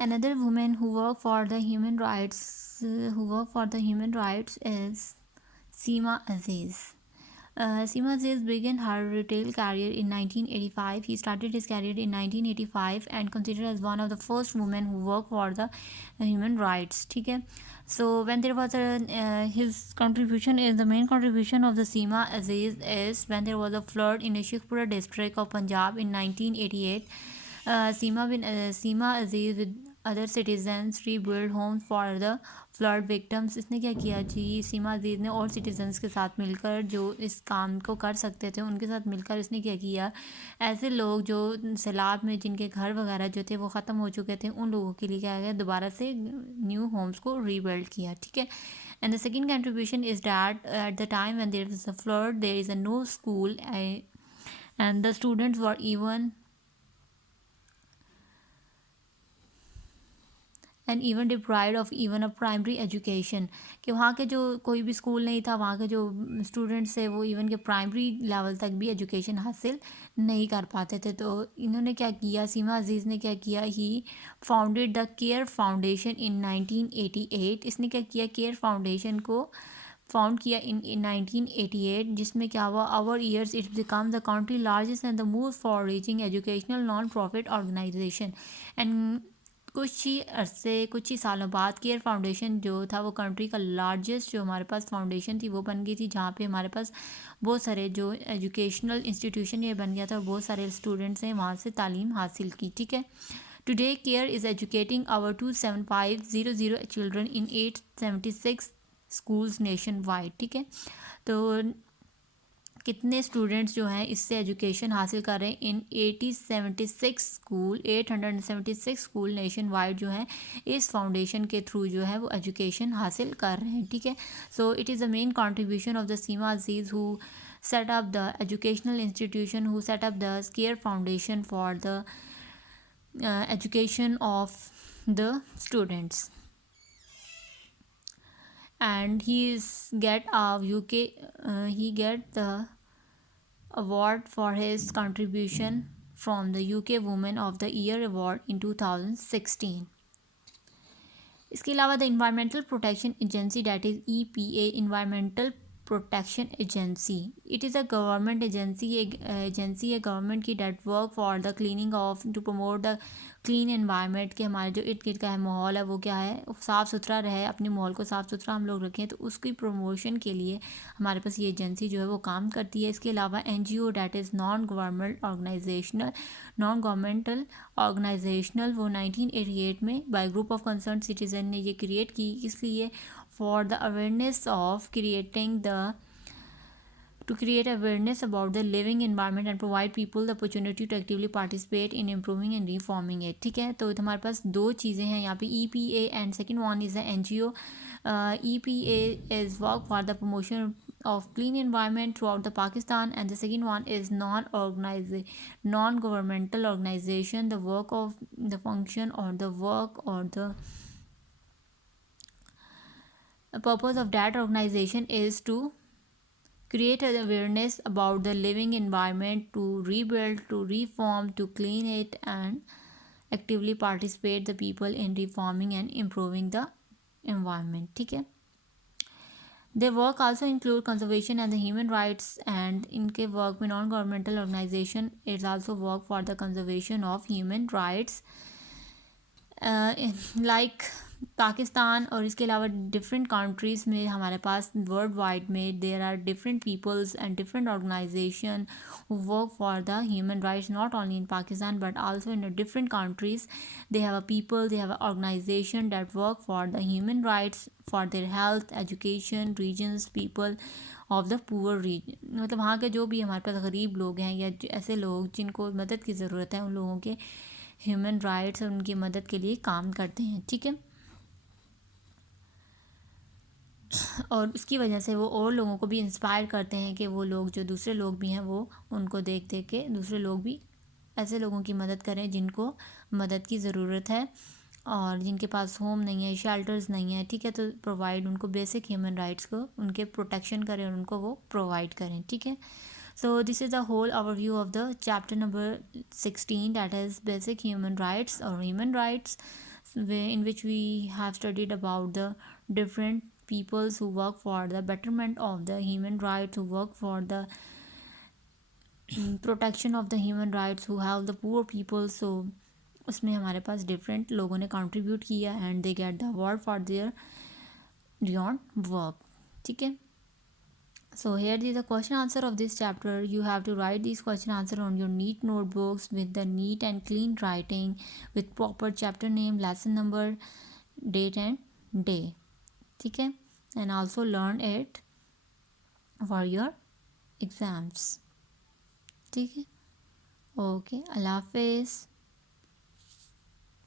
Another woman who worked for the human rights is Seema Aziz. Seema Aziz began her retail career in 1985. He started his career in 1985 and considered as one of the first women who worked for the human rights. ठीक है. So when there was his contribution is the main contribution of the Seema Aziz is when there was a flood in the Sheikhpura district of Punjab in 1988. Seema Aziz with other citizens rebuild homes for the flood victims. इसने क्या किया जी, सीमा अजीज़ ने और सिटीजन्स के साथ मिलकर जो इस काम को कर सकते थे उनके साथ मिलकर इसने क्या किया, ऐसे लोग जो सैलाब में जिनके घर वगैरह जो थे वो ख़त्म हो चुके थे उन लोगों के लिए क्या गया, दोबारा से न्यू होम्स को रीबिल्ड किया. ठीक है. And the second contribution is that at the time when there is a flood there is a no school and the students were even and even deprived of even a primary education. कि वहाँ के जो कोई भी स्कूल नहीं था, वहाँ के जो स्टूडेंट्स थे वो इवन के प्राइमरी लेवल तक भी एजुकेशन हासिल नहीं कर पाते थे. तो इन्होंने क्या किया, सीमा अजीज़ ने क्या किया, he founded the Care Foundation in 1988. इसने क्या किया, केयर फाउंडेशन को फाउंड किया इन 1988, जिसमें क्या हुआ, our years it's become the country largest and the most far reaching educational non profit organisation. And कुछ ही सालों बाद केयर फाउंडेशन जो था वो कंट्री का लार्जेस्ट जो हमारे पास फाउंडेशन थी वो बन गई थी, जहाँ पे हमारे पास बहुत सारे जो एजुकेशनल इंस्टीट्यूशन ये बन गया था और बहुत सारे स्टूडेंट्स हैं वहाँ से तालीम हासिल की. ठीक है. Today CARE is educating our 27500 children in 876 schools nationwide. ठीक है. तो कितने स्टूडेंट्स जो हैं इससे एजुकेशन हासिल कर रहे हैं इन 876 स्कूल नेशन वाइड जो हैं इस फाउंडेशन के थ्रू जो है वो एजुकेशन हासिल कर रहे हैं. ठीक है. So it is the main contribution of the Seema Aziz who set up the educational institution, who set up the care foundation for the education of the students. And he get the award for his contribution from the UK Women of the Year Award in 2016. इसके अलावा the environmental protection agency that is EPA, environmental protection agency. It is a government agency, एक agency है government की that work for the cleaning of to promote the clean environment. के हमारे जो इर्द गिर्द का है माहौल है वो क्या है, साफ़ सुथरा रहे, अपने माहौल को साफ़ सुथरा हम लोग रखें, तो उसकी प्रमोशन के लिए हमारे पास ये एजेंसी जो है वो काम करती है. इसके अलावा NGO that is non governmental organisational वो 1988 में by group of concern citizen ने ये क्रिएट की. इसलिए for the awareness of to create awareness about the living environment and provide people the opportunity to actively participate in improving and reforming it. ठीक है. तो हमारे पास दो चीज़ें हैं यहाँ पे, EPA and second one is the NGO. EPA is work for the promotion of clean environment throughout the Pakistan, and the second one is non-governmental organization. The work of the function or the work or the purpose of that organization is to create awareness about the living environment, to rebuild, to reform, to clean it, and actively participate the people in reforming and improving the environment. ठीक है. Their work also include conservation and the human rights, and इनके work में non-governmental organization is also work for the conservation of human rights. Like Pakistan और इसके अलावा different countries में हमारे पास वर्ल्ड वाइड में there are different peoples and different organisation who work for the human rights, not only in Pakistan but also in different countries. They have a people, they have a organisation that work for the human rights, for their health, education, regions, people of the poor region. मतलब वहाँ के जो भी हमारे पास गरीब लोग हैं या ऐसे लोग जिनको मदद की ज़रूरत है उन लोगों के ह्यूमन राइट्स और उनकी मदद के लिए काम करते हैं. ठीक है. और उसकी वजह से वो और लोगों को भी इंस्पायर करते हैं कि वो लोग जो दूसरे लोग भी हैं वो उनको देख देख के दूसरे लोग भी ऐसे लोगों की मदद करें जिनको मदद की ज़रूरत है और जिनके पास होम नहीं है, शेल्टर्स नहीं है. ठीक है. तो प्रोवाइड उनको बेसिक ह्यूमन राइट्स को उनके प्रोटेक्शन करें और उनको वो प्रोवाइड करें. ठीक है. So this is the whole overview of the chapter number 16 that is basic human rights और human rights. in which we have studied about the different peoples who work for the betterment of the human rights, who work for the protection of the human rights, who have the poor people. So उसमें हमारे पास different लोगों ने contribute किया and they get the award for their beyond work. ठीक है. So here is the question answer of this chapter. You have to write these question answer on your neat notebooks with the neat and clean writing with proper chapter name, lesson number, date and day. ठीक है. And also learn it for your exams. ठीक है. ओके, अल्लाह हाफिज़.